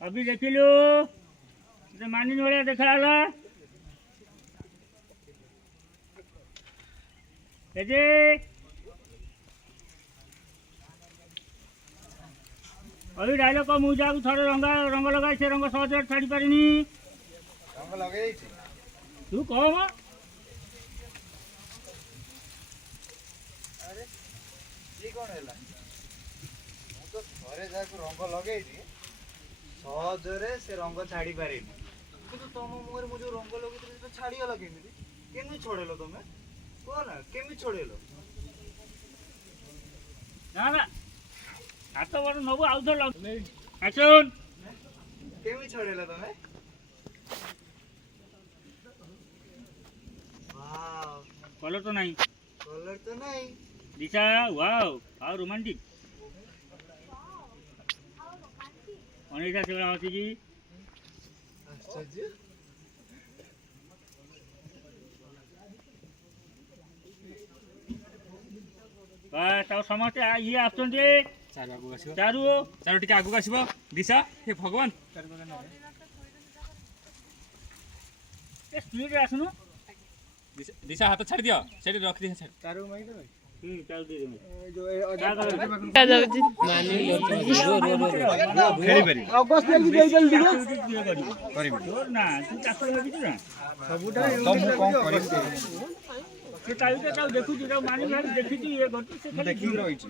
अभी देखिलु मानी भलिया देखा अभी डायलॉग को मुझे थोड़े रंग रंग लगा से रंग सहज छाड़ी पारिनी रंग लगे तू कह अरे ये कौन है तो घरे जाक रंग लगे सहजरे से रंग छाड़ी पारे किंतु तुम मुहर मु जो रंग लगे तो छाड़ी गला केमी छोड़ेलो तुमे कह ना केमी छोड़ेलो ना ना हाथ बड़ नबु आउ तो आसुन केमी छोड़ेलो तुमे वाव कलर तो नहीं दिशा वाओ हाउ रोमांटिक अनेका सेवा होती जी आश्चर्य बस अब समस्त ये आसुन चारू चारू टिके आगु आसब दिशा हे भगवान स्पीड आसुनु दिशा हाथ छाड़ दियो सेठी रख दे छाड़ चारू माई दे चारू दे जो खेली पारी अगस्त जल्दी दे जल्दी करी ना तू चाଷ लगी ना सबुटा तो मु कोन करी से ताऊ देखु जी मानी देखि ये घटी से देखि रही छी